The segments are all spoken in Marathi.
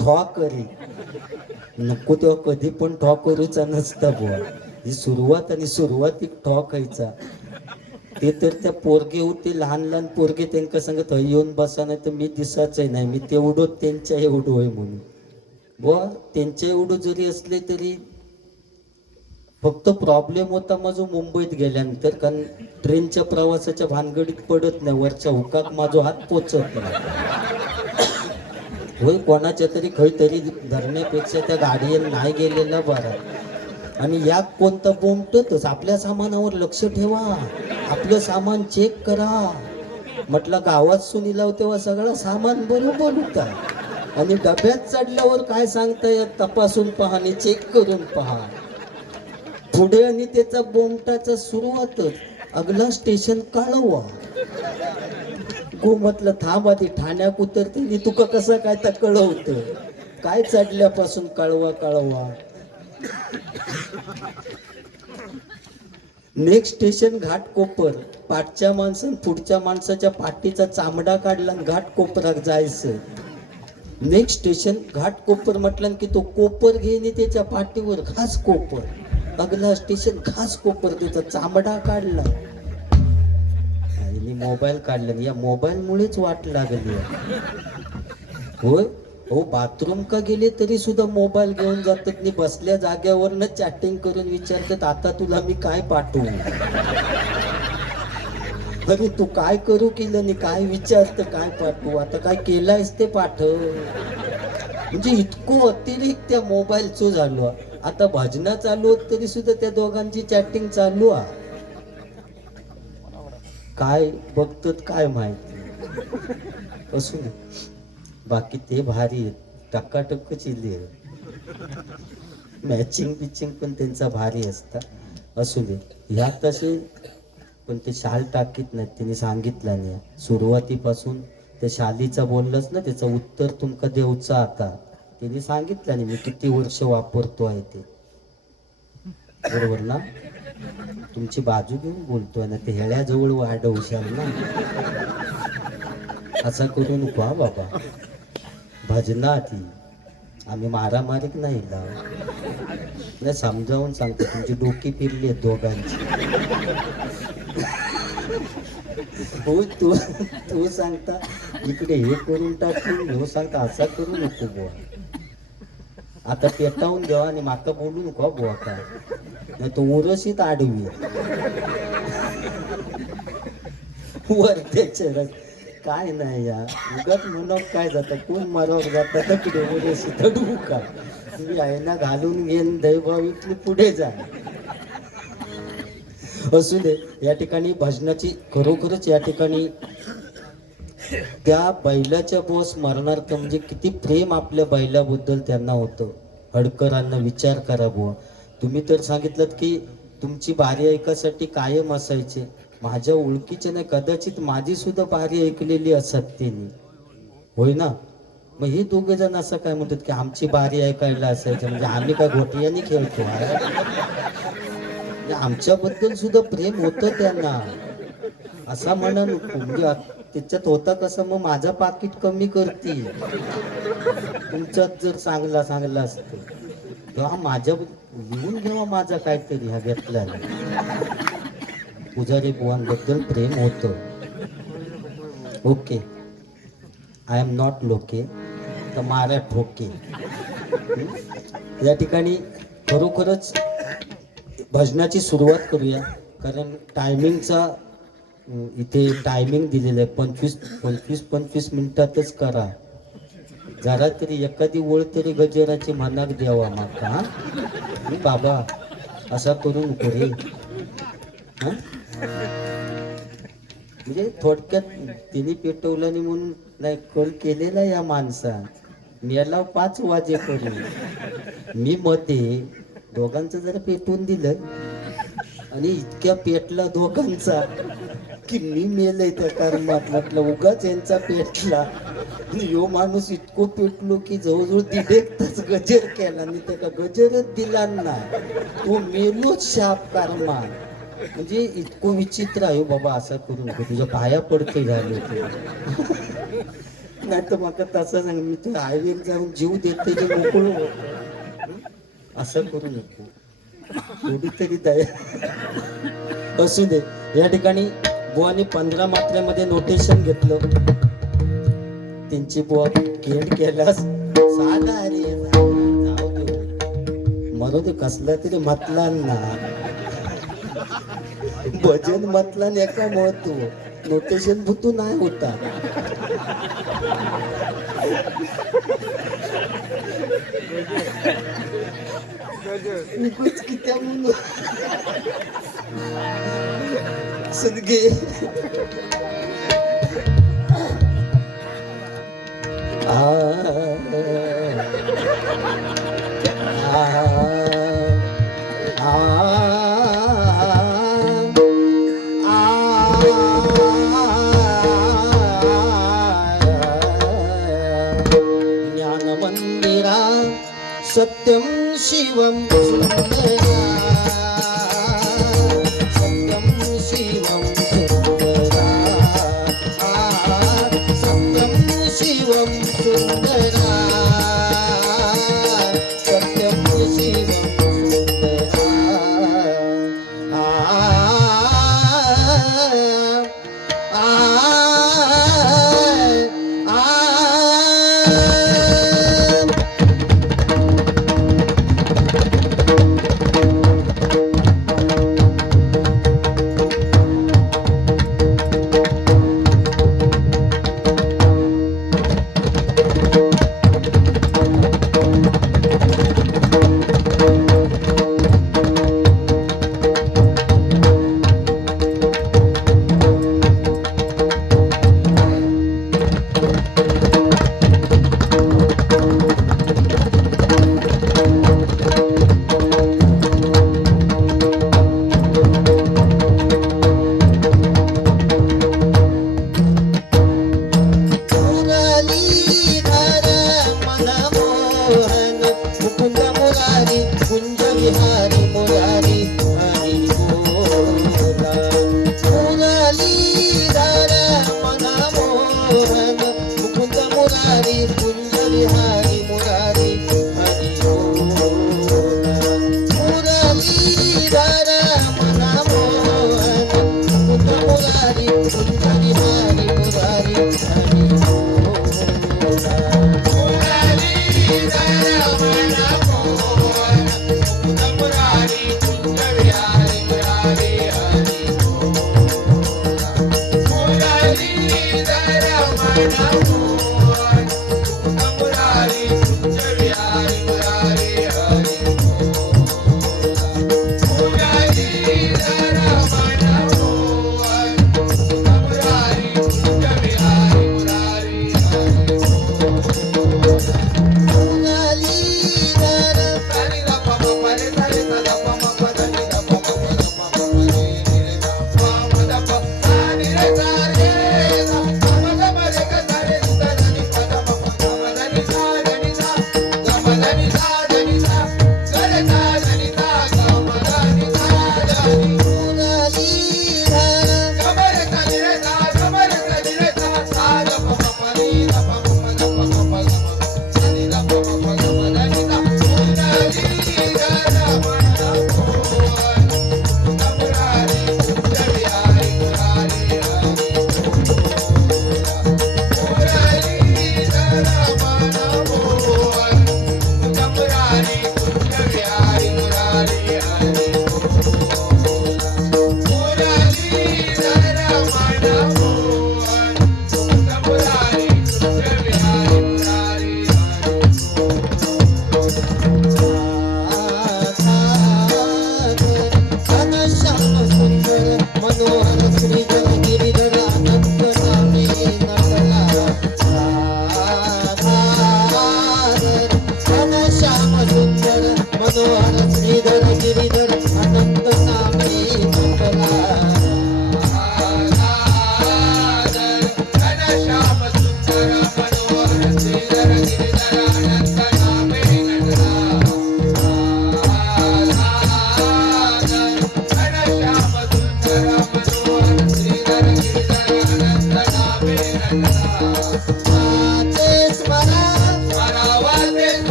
ठॉ करी. नको तेव्हा कधी पण ठॉ करूचा नसता बुवा. ही सुरुवात आणि सुरुवातीक ठॉ खायचा ते तर त्या पोरगे होते लहान लहान पोरगे त्यांना सांगत हय येऊन बसा नाही तर मी दिसायचंय नाही. मी तेवढं त्यांच्या एवढं होय म्हणून. बुवा त्यांच्या एवढं जरी असले तरी फक्त प्रॉब्लेम होता माझं मुंबईत गेल्यानंतर. कारण ट्रेनच्या प्रवासाच्या भानगडीत पडत नाही. वरच्या हुकात माझा हात पोचत नाही. होईल कोणाच्या तरी खरी धरण्यापेक्षा त्या गाडीवर नाही गेलेलं बरं. आणि या कोणता बोमटतच आपल्या सामानावर लक्ष ठेवा. आपलं सामान चेक करा. म्हटलं गावात सुनीला तेव्हा सगळं सामान बरोबर होता. आणि डब्यात चढल्यावर काय सांगता येत? तपासून पहा आणि चेक करून पहा. पुढे आणि त्याचा बोमटाचा सुरुवातच. अगला स्टेशन कळवा गो म्हटलं थांब आधी ठाण्याक उतरते आणि तुका कसं काय तर कळवत. काय चढल्यापासून कळवा कळवा. नेक्स्ट स्टेशन घाटकोपर पाठच्या माणसानं पुढच्या माणसाच्या पाठीचा चामडा काढला आणि घाटकोपरात जायचं. नेक्स्ट स्टेशन घाटकोपर म्हटलं की तो कोपर घेणे त्याच्या पाठीवर घास कोपर. अगला स्टेशन घास कोपर त्याचा चामडा काढला. मोबाईल काढलं या मोबाईलमुळेच वाट लागली. आहे. होय? हो बाथरूम का गेले तरी सुद्धा मोबाईल घेऊन जातात आणि बसल्या जाग्यावरनं चॅटिंग करून विचारतात आता तुला मी काय पाठवू? अरे तू काय करू केलं नाही काय विचारत काय पाठवू? आता काय केलायस ते पाठव म्हणजे इतकं अतिरिक्त त्या मोबाईलचं झालो. आता भजना चालू होत तरी सुद्धा त्या दोघांची चॅटिंग चालू आहे. काय बघतात काय माहिती असू दे. बाकी ते भारी आहेत. टक्काटक्क चिल्ली मॅचिंग बिचिंग पण त्यांचा भारी असता. असू दे. ह्या तसे पण ते शाल टाकीत नाहीत. तिने सांगितलं नाही. सुरुवातीपासून त्या शालीचा बोललंच ना त्याचं उत्तर तुमका देऊचा आता. तिने सांगितलं नाही मी किती वर्ष वापरतो आहे ते. बरोबर ना? तुमची बाजू घेऊन बोलतोय ना ते हेळ्याजवळ वाढवशाल ना. असा करू नको हा बाबा. भजना ती आम्ही मारामारीक नाही लाव नाही समजावून सांगतो तुमची डोकी फिरली आहेत दोघांची. हो तू तू सांगता इकडे हे करून टाकू हो सांगता असा करू नको बुवा. आता पेटावून द्यावा आणि माका बोलू नको बुवा काय. नाही तो उरशीत आडवी. वर त्याच्या काय नाही या उगाच म्हणत काय जातं? कोण मरावर जातं? तिकडे उरशी तडवू का मी आईना घालून घेऊन दैभाविकली पुढे जा. असू दे. या ठिकाणी भजनाची खरोखरच या ठिकाणी त्या बैलाच्या बॉस मरणार्थ म्हणजे किती प्रेम आपल्या बैलाबद्दल त्यांना होतं. हडकरांना विचार करा बुवा. तुम्ही तर सांगितलं की तुमची बारी ऐकासाठी कायम असायचे. माझ्या ओळखीचे नाही कदाचित माझी सुद्धा बारी ऐकलेली असत त्यांनी होय ना? मग हे दोघे जण असं काय म्हणतात की आमची बारी ऐकायला असायचे? म्हणजे आम्ही काय घोटियाने खेळतो? म्हणजे आमच्याबद्दल सुद्धा प्रेम होतं त्यांना. असा म्हणा म्हणजे त्याच्यात होता कसं मग माझं पाकिट कमी करतील. तुमच्यात जर चांगला चांगला असतो. तेव्हा माझ्या लिहून घ्यावा माझा काहीतरी ह्या घेतला पुजारी बुवांबद्दल प्रेम होतं. ओके. आय एम नॉट लोके तर मारा ठोके या ठिकाणी खरोखरच भजनाची सुरुवात करूया कारण टायमिंगचा इथे टायमिंग दिलेलं आहे. पंचवीस पंचवीस पंचवीस मिनिटातच करा. जरा तरी एखादी ओळ तरी गजराची मनाक द्यावा माका बाबा असा करू नको रे म्हणजे थोडक्यात तिने पेटवलं आणि म्हणून नाही कल केलेला या माणसा मेला पाच वाजे करू मी मध्ये दोघांचं जरा पेटवून दिलं आणि इतक्या पेटला दोघांचा की मी मेलय त्या कारणात म्हटलं उगाच यांचा पेटला. आणि ह्यो माणूस इतको पेटलो की जवळजवळ दीड तास गजर केला. आणि त्याला गजरच दिला नाही. तो मेलोच शाप कारमा म्हणजे इतकं विचित्र आहे हो बाबा असं करू नको तुझ्या पाया पडते झाले नाही तर मग तसं सांग मी तू हायवे जाऊन जीव देते ते मोकळं असं करू नको. थोडी तरी दया. असू दे. या ठिकाणी बुवानी पंधरा मात्र्यामध्ये नोटेशन घेतलं. त्यांची बुवा खेळ केल्यास साधा रे म्हणून ते कसला तरी मतला ना भजन मतला एका महत्त्व नोटेशन भूतू नाही होता. कित्या म्हणून. सदगे आ ज्ञानमन्दिरा सत्यं शिवं सुन्दरा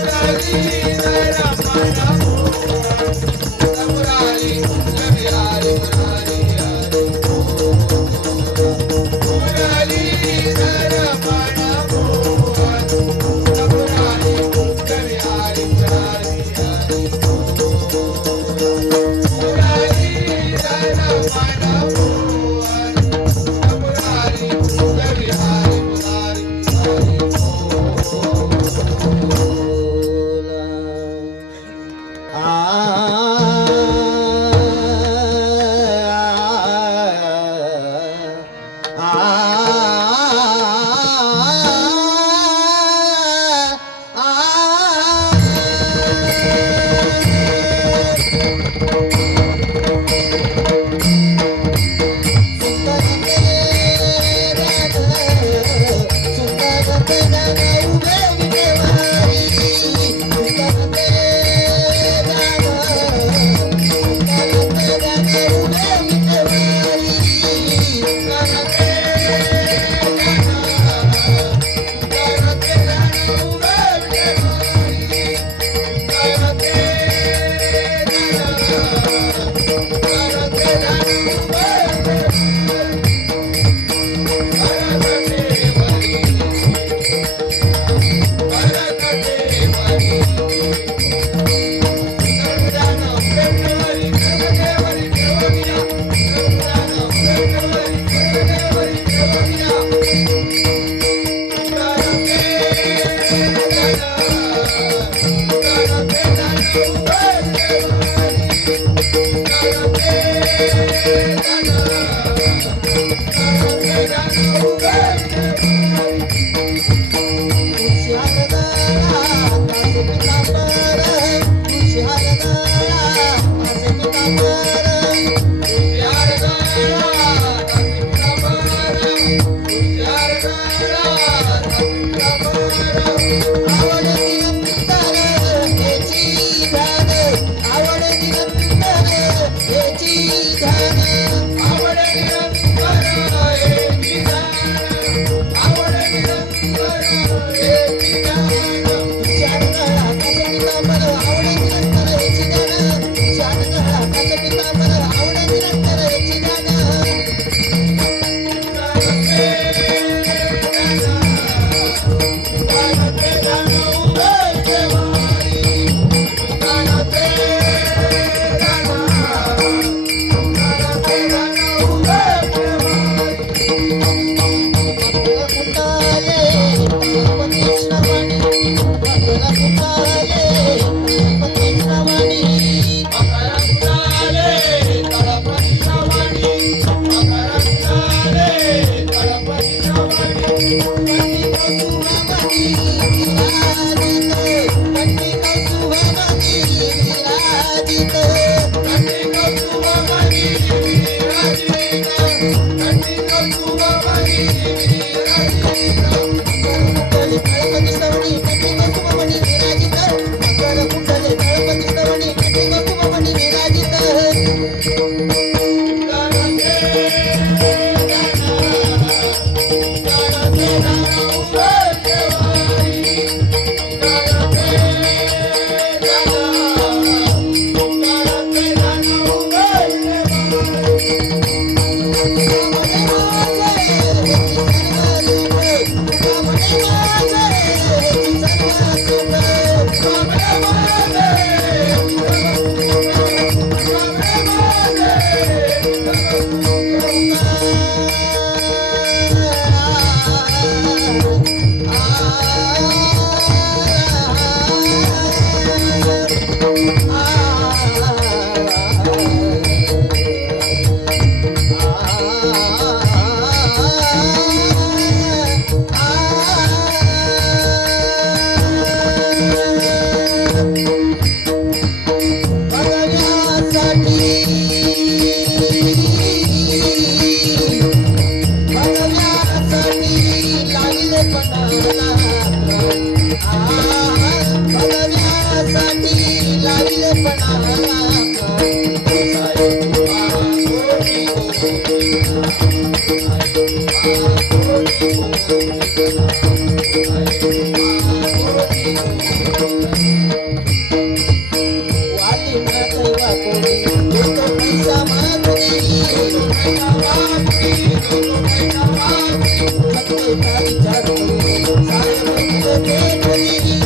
Thank you.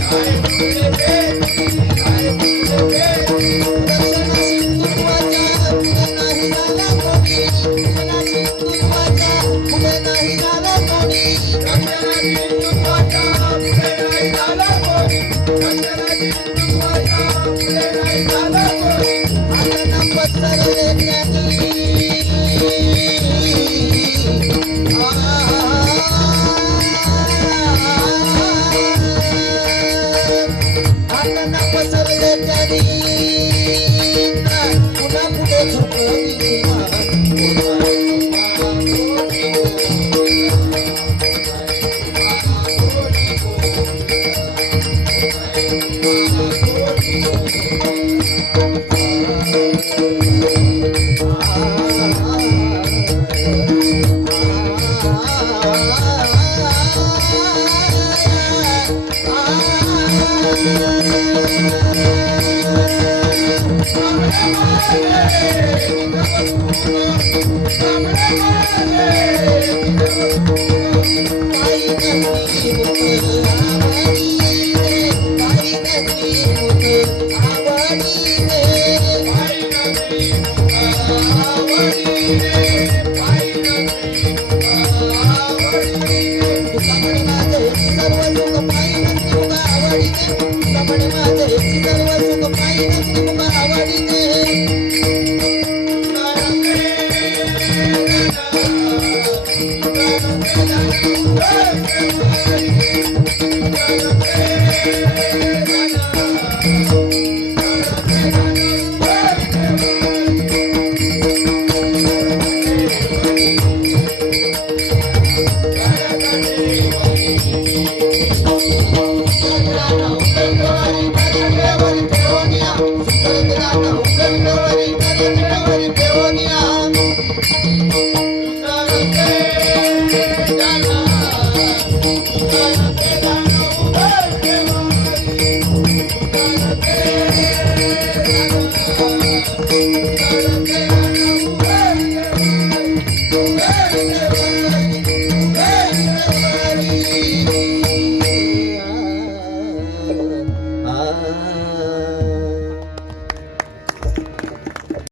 Thank you. Thank you.